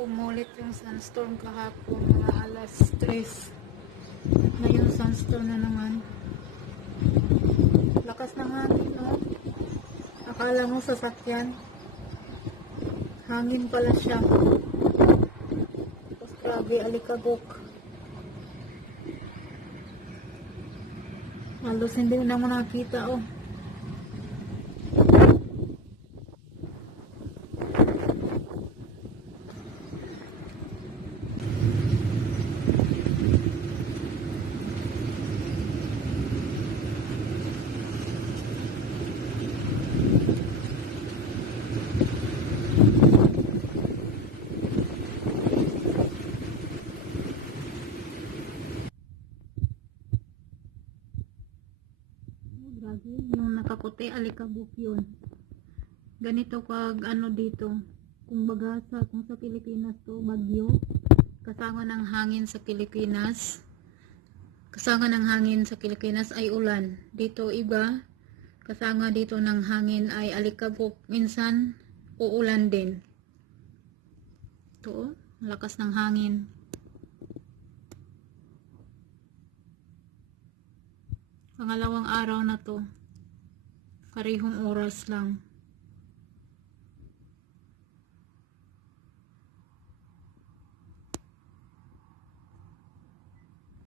Umulit yung sandstorm kahapon mga alas 3. Ngayon sandstorm na naman. Lakas ng hangin, no? Akala mo sasakyan. Hangin pala siya. Tapos grabe, alikabok. Halos hindi mo naman nakita, oh. Yung nakaputi, alikabok yun. Ganito pag ano dito, kumbaga kung sa Pilipinas to, bagyo, kasama ng hangin sa Pilipinas. Kasama ng hangin sa Pilipinas ay ulan. Dito iba, kasama dito ng hangin ay alikabok. Minsan, uulan din. Ito, lakas ng hangin. Pangalawang araw na to. Parehong oras lang.